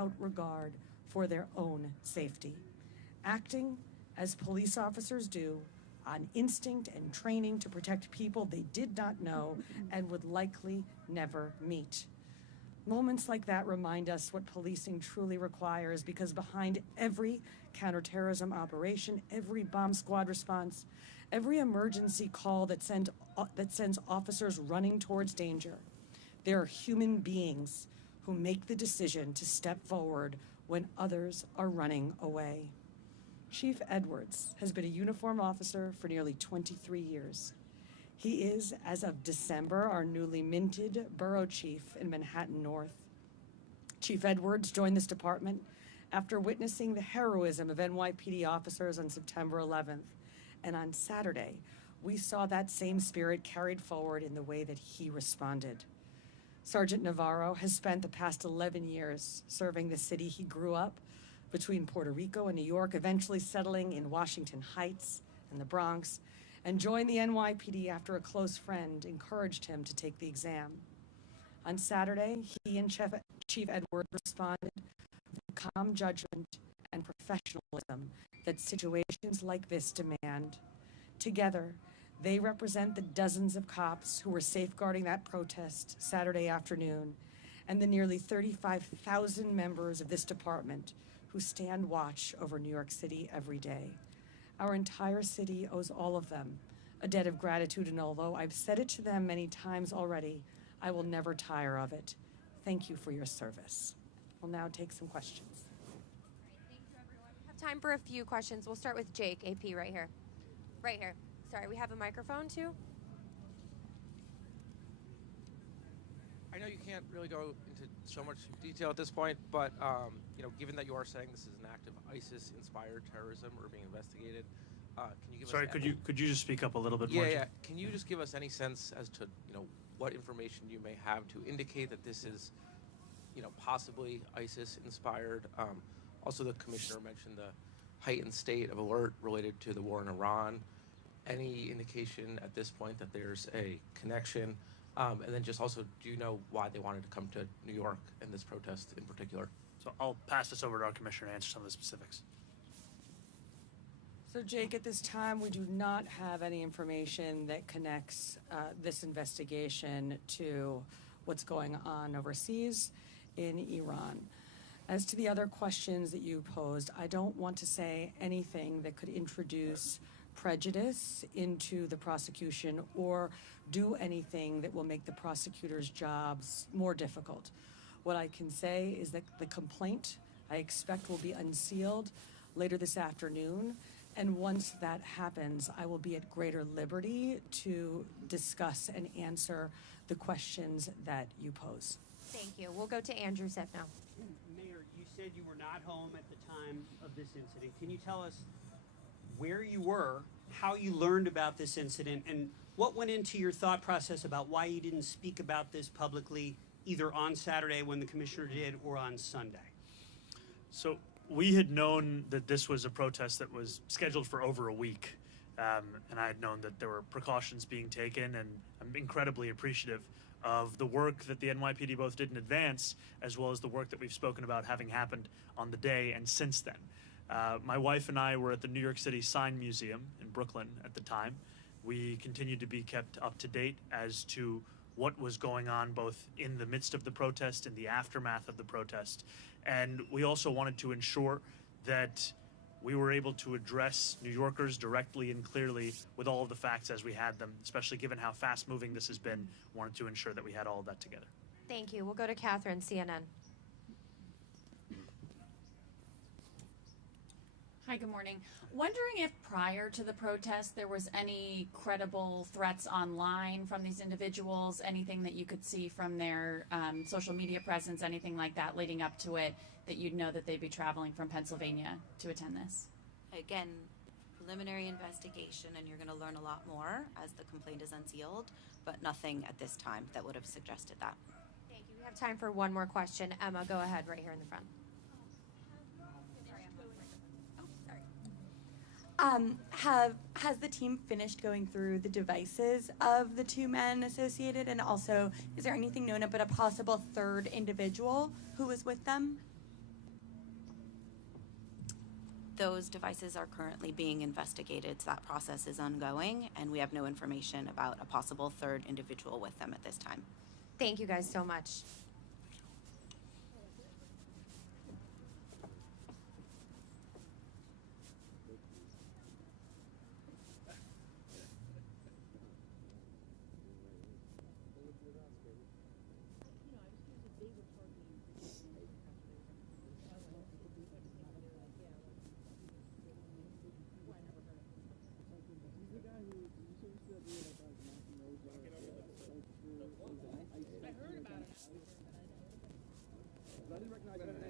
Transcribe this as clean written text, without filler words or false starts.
without regard for their own safety, acting as police officers do, on instinct and training to protect people they did not know and would likely never meet. Moments like that remind us what policing truly requires, because behind every counterterrorism operation, every bomb squad response, every emergency call that sends officers running towards danger, there are human beings who make the decision to step forward when others are running away. Chief Edwards has been a uniformed officer for nearly 23 years. He is, as of December, our newly minted borough chief in Manhattan North. Chief Edwards joined this department after witnessing the heroism of NYPD officers on September 11th. And on Saturday, we saw that same spirit carried forward in the way that he responded. Sergeant Navarro has spent the past 11 years serving the city he grew up between Puerto Rico and New York, eventually settling in Washington Heights and the Bronx, and joined the NYPD after a close friend encouraged him to take the exam. On Saturday, he and Chief Edwards responded with calm judgment and professionalism that situations like this demand. Together, they represent the dozens of cops who were safeguarding that protest Saturday afternoon, and the nearly 35,000 members of this department who stand watch over New York City every day. Our entire city owes all of them a debt of gratitude, and although I've said it to them many times already, I will never tire of it. Thank you for your service. We'll now take some questions. Thank you, everyone. We have time for a few questions. We'll start with Jake, AP, right here. Right here. Sorry, we have a microphone too. I know you can't really go into so much detail at this point, but given that you are saying this is an act of ISIS-inspired terrorism or being investigated, can you give us? Sorry, could you just speak up a little bit more? Yeah. Can you just give us any sense as to what information you may have to indicate that this is, possibly ISIS-inspired? Also, the commissioner mentioned the heightened state of alert related to the war in Iran. Any indication at this point that there's a connection? And then just also, do you know why they wanted to come to New York in this protest in particular? So I'll pass this over to our commissioner to answer some of the specifics. So Jake, at this time, we do not have any information that connects this investigation to what's going on overseas in Iran. As to the other questions that you posed, I don't want to say anything that could introduce prejudice into the prosecution or do anything that will make the prosecutors' jobs more difficult. What I can say is that the complaint, I expect, will be unsealed later this afternoon. And once that happens, I will be at greater liberty to discuss and answer the questions that you pose. Thank you. We'll go to Andrew Ziff now. Mayor, you said you were not home at the time of this incident. Can you tell us where you were, how you learned about this incident, and what went into your thought process about why you didn't speak about this publicly, either on Saturday when the commissioner did or on Sunday? So we had known that this was a protest that was scheduled for over a week, and I had known that there were precautions being taken, and I'm incredibly appreciative of the work that the NYPD both did in advance, as well as the work that we've spoken about having happened on the day and since then. My wife and I were at the New York City Sign Museum in Brooklyn at the time. We continued to be kept up to date as to what was going on both in the midst of the protest and the aftermath of the protest. And we also wanted to ensure that we were able to address New Yorkers directly and clearly with all of the facts as we had them, especially given how fast-moving this has been. Wanted to ensure that we had all of that together. Thank you. We'll go to Catherine, CNN. Hi, good morning. Wondering if prior to the protest there was any credible threats online from these individuals, anything that you could see from their social media presence, anything like that leading up to it, that you'd know that they'd be traveling from Pennsylvania to attend this? Again, preliminary investigation, and you're going to learn a lot more as the complaint is unsealed, but nothing at this time that would have suggested that. Thank you. We have time for one more question. Emma, go ahead right here in the front. Has the team finished going through the devices of the two men associated? And also, is there anything known about a possible third individual who was with them? Those devices are currently being investigated, so that process is ongoing, and we have no information about a possible third individual with them at this time. Thank you guys so much. I didn't recognize him.